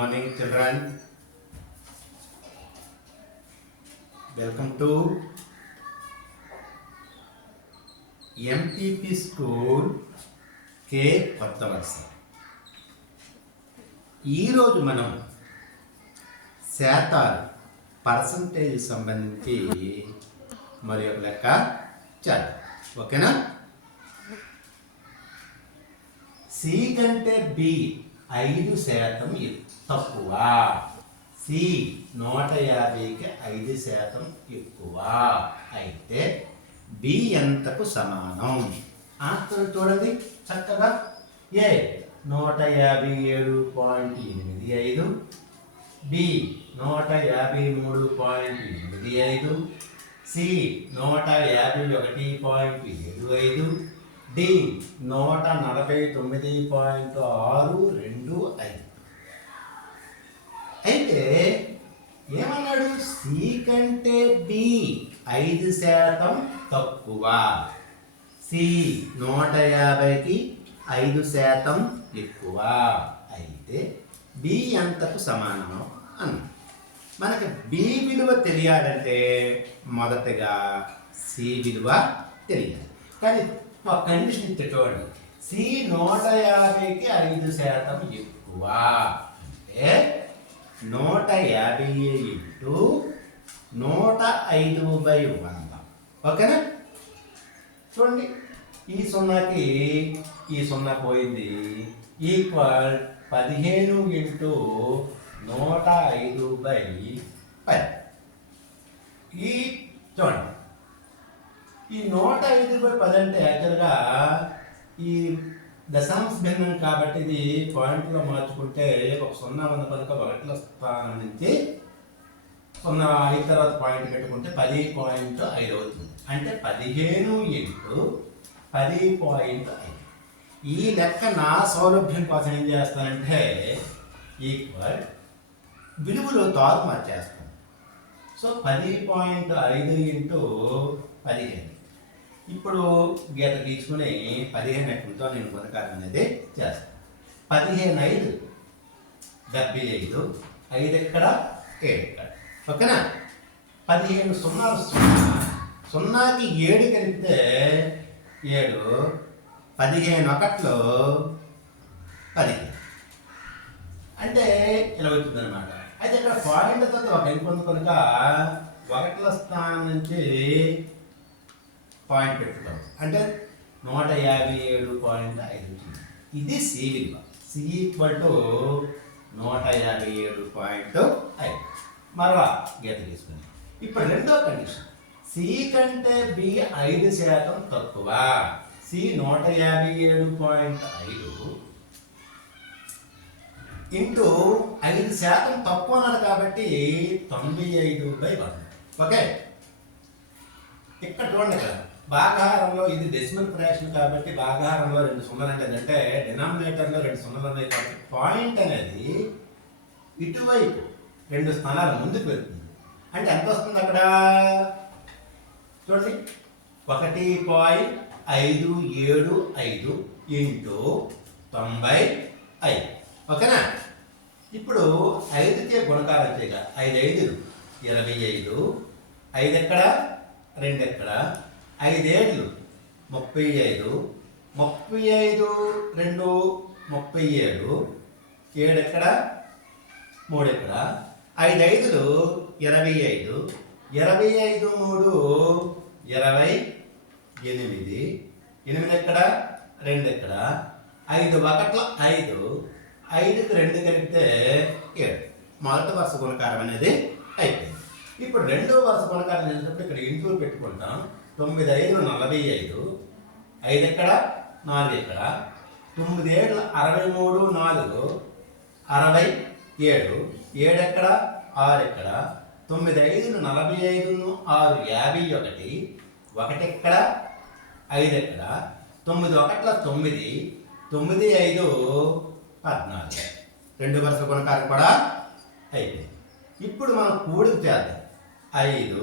Morning children, welcome to MPP School K Kothavalasa. ఈరోజు మనం శాతాలు percentage సంబంధించి మరి ఒక లెక్క చేద్దాం. ఓకేనా? సి కంటే బి 5% తక్కువ. సి 150కి 5% ఎక్కువ అయితే బి ఎంతకు సమానం? ఆన్సర్ చూడండి చక్కగా. ఏ 157.85, బి 153.85, సి 151.75, డి 149.625. అయితే ఏమన్నాడు? సి కంటే బి 5% తక్కువ. సి 150కి 5% ఎక్కువ అయితే బి ఎంతకు సమానం అన్న. మనకి బి విలువ తెలియాలంటే మొదటగా సి విలువ తెలియాలి. కానీ ఒక కండిషన్ ఇస్తే చూడండి, సి 150కి 5% ఎక్కువ అంటే 150 ఇంటూ 105/100. ఓకేనా? చూడండి, ఈ సున్నాకి ఈ సున్నా పోయింది. Equal 15 into 105/10. ఈ చూడండి, ఈ 105/10 అంటే యాక్చువల్గా ఈ దశాంశ భిన్నం కాబట్టి ఇది పాయింట్లో మార్చుకుంటే ఒక 0 ఉంది కనుక 1ల స్థానం నుంచి 0 అయిన తర్వాత పాయింట్ పెట్టుకుంటే 10.5 అవుతుంది. అంటే 15 ఇంటూ 10.5. ఈ లెక్క నా సౌలభ్యం కోసం ఏం చేస్తానంటే ఈక్వల్ విలువలో తారు మార్చేస్తాను. So 10.5 into 15. ఇప్పుడు గీత తీసుకుని 15 ఎక్కడితో నేను గుణకారం అనేది చేస్తాను. 15 5 5 ఎక్కడ 7 ఎక్కడ. ఓకేనా? 15 సున్నాలు 0కి 7 కలిపితే 7, 15 ఒకట్లో 15 అంటే ఇలా వచ్చింది అనమాట. అయితే ఇక్కడ పాయింట్ తర్వాత ఒక ఎంకొంది కనుక 1ల స్థానం నుంచి పాయింట్ పెట్టుకోవాలి. అంటే 157.5. ఇది సి విలువ. C equal to 157.5. మరలా గీత తీసుకుని ఇప్పుడు రెండో కండిషన్, సి కంటే బి 5% తక్కువ. సి 157.5 ఇంటూ 5% తక్కువ అన్నాడు కాబట్టి 95/100. ఓకే, ఇక్కడ చూడండి కదా, భాగాహారంలో ఇది డెసిమల్ ఫ్రాక్షన్ కాబట్టి భాగాహారంలో 2 సున్నాలు అంటే డినామినేటర్లో 2 సున్నాలు ఉన్నాయి కాబట్టి పాయింట్ అనేది ఇటువైపు 2 స్థానాలు ముందుకు వెళ్తుంది. అంటే ఎంత వస్తుంది అక్కడ? చూడండి, 1.575 ఇంటూ 95. ఓకేనా? ఇప్పుడు 5కే గుణకారం చేయగా 5 5 25, 5 ఎక్కడ 2 ఎక్కడ, 5 7 35, 35 2 37, 7 ఎక్కడ 3 ఎక్కడ, 5 5 25, 25 3 28, 8 ఎక్కడ 2 ఎక్కడ, 5 1 5, 5కి 2 కలిపితే 7. మొదటి వరుస గుణకారం అనేది అయిపోయింది. ఇప్పుడు రెండో వరుస గుణకారం చేసేటప్పుడు ఇక్కడ ఇంటూ పెట్టుకుంటాం. 9 5 45, 5 ఎక్కడ 4 ఎక్కడ, 9 7 63 4 67, 7 ఎక్కడ 6 ఎక్కడ, 9 5 45 6 51, 1 ఎక్కడ 5 ఎక్కడ, 9 1 9, 9 5 14. రెండు వరుస గుణకారం కూడా అయిపోయింది. ఇప్పుడు మనం కూడిక చేద్దాం. 5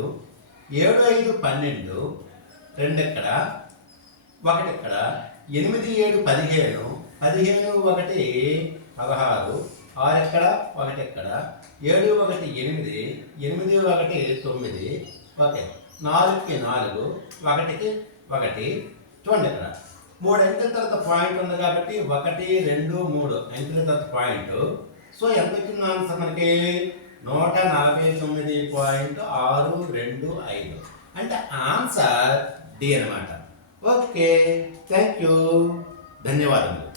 7 5 12, 2 ఎక్కడ 1 ఎక్కడ, 8 7 15, 15 1 16, 6 ఎక్కడ 1 ఎక్కడ 7 1 8 8 1 9 ఓకే 4కి 4 1కి 1 చూడండి ఇక్కడ 3 అంకెల తర్వాత పాయింట్ ఉంది కాబట్టి 1 2 3 అంకెల తర్వాత పాయింట్ సో ఎంత వచ్చింది ఆన్సర్ మనకి 149.625 అంటే ఆన్సర్ డి అన్నమాట. ఓకే థ్యాంక్ యూ ధన్యవాదములు.